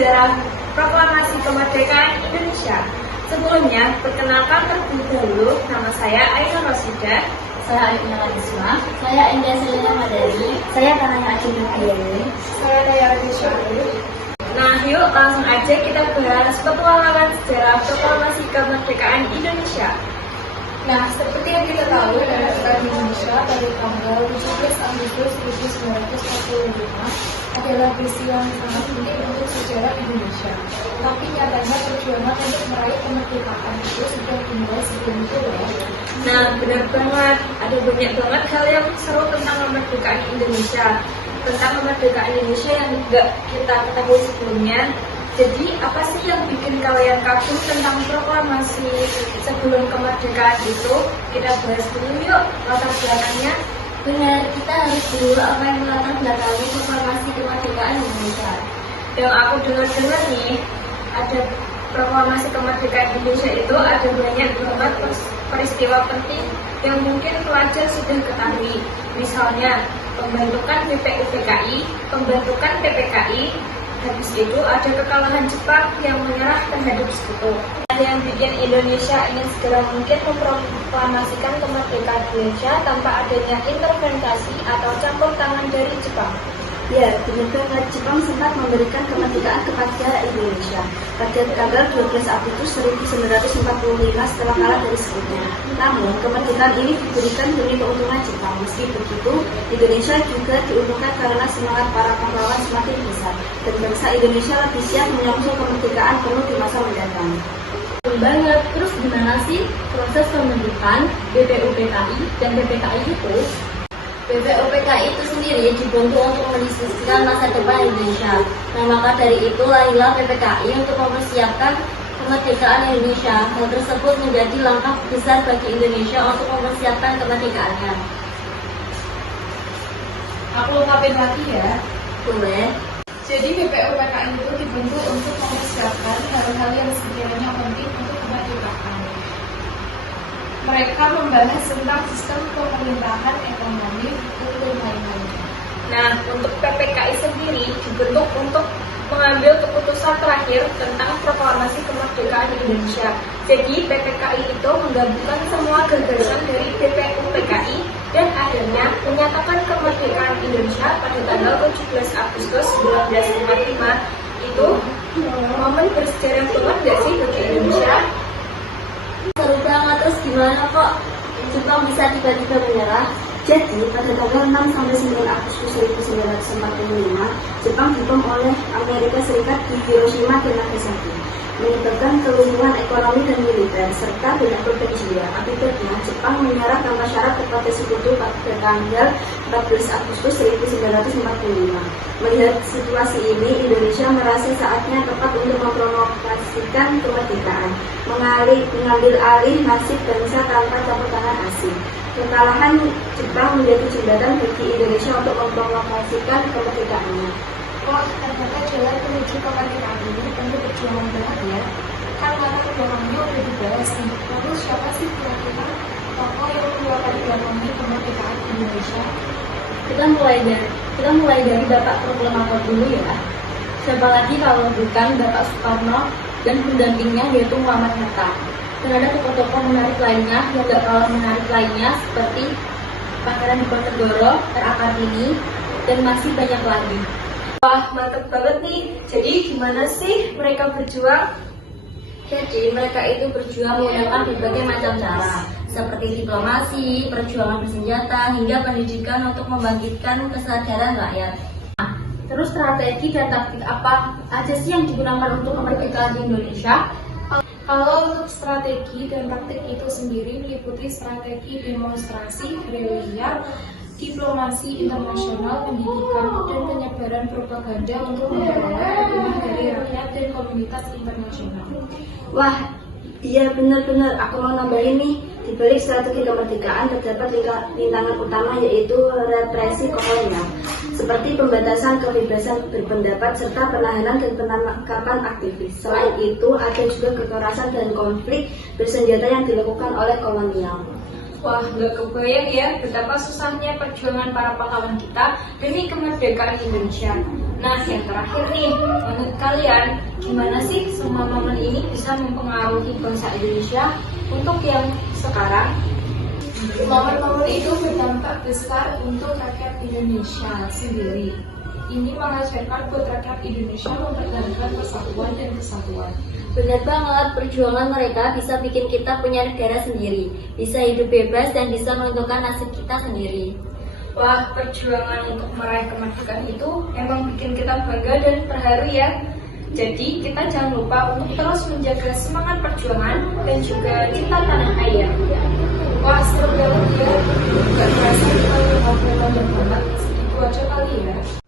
sejarah proklamasi kemerdekaan Indonesia. Sebelumnya, perkenalkan terlebih dahulu, nama saya Aisyah Rosidah. Saya Ayu Nalisma. Saya Indah Selena Madani. Saya Tanaya Ajin Nugiyani. Saya Daya Radiswari. Nah, yuk langsung aja kita bahas petualangan sejarah proklamasi kemerdekaan Indonesia. Nah, seperti yang kita tahu, kemerdekaan Indonesia pada tanggal 17 Agustus 1945 adalah peristiwa yang sangat penting untuk sejarah Indonesia. Tapi nyatanya perjuangan untuk meraih kemerdekaan itu sudah dimulai sebelum itu ya. Nah, benar banget. Ada banyak banget hal yang seru tentang kemerdekaan Indonesia. Tentang kemerdekaan Indonesia yang nggak kita ketahui sebelumnya. Jadi, apa sih yang bikin kalian kagum tentang proklamasi sebelum kemerdekaan itu? Kita bahas dulu yuk latar belakangnya. Benar, kita harus dulu apa yang melatar belakangi proklamasi kemerdekaan Indonesia. Yang aku dengar nih, ada proklamasi kemerdekaan Indonesia itu ada banyak banget peristiwa penting yang mungkin pelajar sudah ketahui. Misalnya, pembentukan BPUPKI, pembentukan PPKI. Habis itu ada kekalahan Jepang yang menyerah terhadap sekutu. Yang bikin Indonesia ingin segera mungkin memproklamasikan kemerdekaan Indonesia tanpa adanya intervensi atau campur tangan dari Jepang. Ya, benar banget. Jepang sempat memberikan kemerdekaan kepada Indonesia pada tanggal 12 Agustus 1945 setelah kalah dari sekutunya. Namun, kemerdekaan ini diberikan demi keuntungan Jepang. Meski begitu, Indonesia juga diuntungkan karena semangat para pahlawan semakin besar dan bangsa Indonesia lebih siap menyongsong kemerdekaan penuh di masa mendatang. Banget. Terus gimana sih proses pembentukan BPUPKI dan PPKI itu? BPUPKI itu sendiri dibentuk untuk mendiskusikan masa depan Indonesia. Nah, maka dari itu lahirlah PPKI untuk mempersiapkan kemerdekaan Indonesia. Hal tersebut menjadi langkah besar bagi Indonesia untuk mempersiapkan kemerdekaannya. Aku ungkapin lagi ya. Boleh. Jadi BPUPKI itu dibentuk untuk mempersiapkan hal-hal yang sekiranya penting untuk kemerdekaan. Mereka membahas tentang sistem pemerintahan, ekonomi, hukum, dan lain-lain. Nah, untuk PPKI sendiri dibentuk untuk mengambil keputusan terakhir tentang proklamasi kemerdekaan Indonesia. Jadi, PPKI itu menggabungkan semua gagasan dari BPUPKI dan akhirnya menyatakan kemerdekaan Indonesia pada tanggal 17 Agustus 1945. Itu momen bersejarah banget gak sih bagi Indonesia? Seru banget. Terus gimana kok Jepang bisa tiba-tiba menyerah? Jadi, pada tanggal 6 sampai 9 Agustus 1945, Jepang dibom oleh Amerika Serikat di Hiroshima dan Nagasaki, menyebabkan kelumpuhan ekonomi dan militer, serta banyak korban jiwa. Akibatnya, Jepang menyerah tanpa syarat kepada sekutu pada tanggal 14 Agustus 1945. Melihat situasi ini, Indonesia merasa saatnya tepat untuk memproklamasikan kemerdekaan, mengambil alih nasib bangsa tanpa campur tangan asing. Kekalahan Jepang menjadi jembatan bagi Indonesia untuk memproklamasikan kemerdekaannya. Kok ternyata jalan menuju kemerdekaan ini tentu perjuangan banget ya. Kan latar belakangnya udah dibahas nih. Lalu siapa sih kira-kira tokoh yang mengeluarkan gampangnya kemerdekaan Indonesia? Kita mulai dari Bapak Proklamator dulu ya. Siapa lagi kalau bukan Bapak Soekarno dan pendampingnya yaitu Muhammad Hatta. Dan ada tokoh-tokoh menarik lainnya yang gak kalah menarik lainnya seperti Pangeran Diponegoro, R.A. Kartini, dan masih banyak lagi. Wah, mantep banget nih. Jadi gimana sih mereka berjuang? Jadi mereka itu berjuang menggunakan berbagai macam cara, seperti diplomasi, perjuangan bersenjata, hingga pendidikan untuk membangkitkan kesadaran rakyat. Nah, terus strategi dan taktik apa aja sih yang digunakan untuk kemerdekaan di Indonesia? Kalau untuk strategi dan taktik itu sendiri meliputi strategi demonstrasi, gerilya, diplomasi internasional, pendidikan, dan penyebaran propaganda untuk memperoleh dukungan dari rakyat dan komunitas internasional. Wah, iya benar-benar. Aku mau nambahin nih, di balik strategi kemerdekaan terdapat rintangan utama yaitu represi kolonial, seperti pembatasan kebebasan berpendapat serta penahanan dan penangkapan aktivis. Selain itu, ada juga kekerasan dan konflik bersenjata yang dilakukan oleh kolonial. Wah, nggak kebayang ya betapa susahnya perjuangan para pahlawan kita demi kemerdekaan Indonesia. Nah, yang terakhir nih, menurut kalian, gimana sih semua momen ini bisa mempengaruhi bangsa Indonesia untuk yang sekarang? Momen-momen itu berdampak besar untuk rakyat Indonesia sendiri. Ini mengajarkan buat rakyat Indonesia mempertahankan persatuan dan kesatuan. Benar banget, perjuangan mereka bisa bikin kita punya negara sendiri, bisa hidup bebas dan bisa menentukan nasib kita sendiri. Wah, perjuangan untuk meraih kemerdekaan itu emang bikin kita bangga dan terharu ya. Jadi, kita jangan lupa untuk terus menjaga semangat perjuangan dan juga cinta tanah air. Wah, seru banget ya. Gak terasa kita udah ngobrol banyak banget. Segitu aja kali ya.